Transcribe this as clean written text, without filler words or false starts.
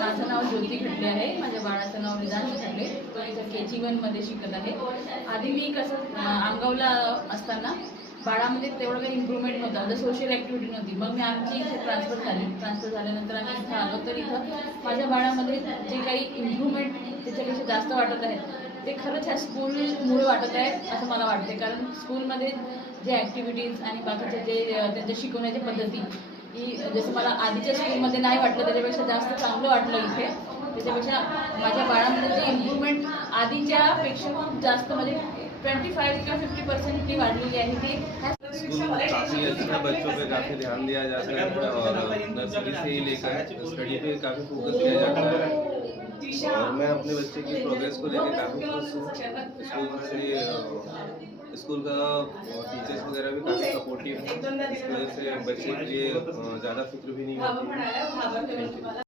माझं नाव ज्योती खटले आहे. माझ्या बाळाचं नाव रिदांश खटले. तो इथं KG1 मध्ये शिकत आहे. आधी मी कसं आंगावला असताना बाळामध्ये तेवढं काही इम्प्रूव्हमेंट नव्हतं, सोशल ॲक्टिव्हिटी नव्हती. मग मी आमची इथे ट्रान्सफर झाल्यानंतर आम्ही इथं आलो. तर इथं माझ्या बाळामध्ये जे काही इम्प्रूव्हमेंट त्याच्यापेक्षा जास्त वाटत आहे ते खरंच ह्या स्कूलमुळे वाटत आहे असं मला वाटते. कारण स्कूलमध्ये जे ॲक्टिव्हिटीज आणि बाकीचे जे त्यांच्या शिकवण्याची पद्धती की जसं मला आधीच्या स्कूलमध्ये नाही वाटलं त्याच्यापेक्षा जास्त चांगलं वाटलं इथे. त्याच्यापेक्षा माझ्या बाळामध्ये जे इम्प्रूव्हमेंट आधीच्यापेक्षा खूप जास्त म्हणजे 25 किंवा 50% ती वाढलेली आहे. ती स्कूल काफ़ी अच्छा, बच्चों पे काफ़ी ध्यान दिया जाता है और नर्सरी से ही लेकर स्टडी पे काफ़ी फोकस किया जाता है। और मैं अपने बच्चे की प्रोग्रेस को लेकर काफ़ी खुश हूँ। स्कूल का टीचर्स वगैरह भी काफ़ी सपोर्टिव है, इस वजह से बच्चे के लिए ज़्यादा फिक्र भी नहीं होती है।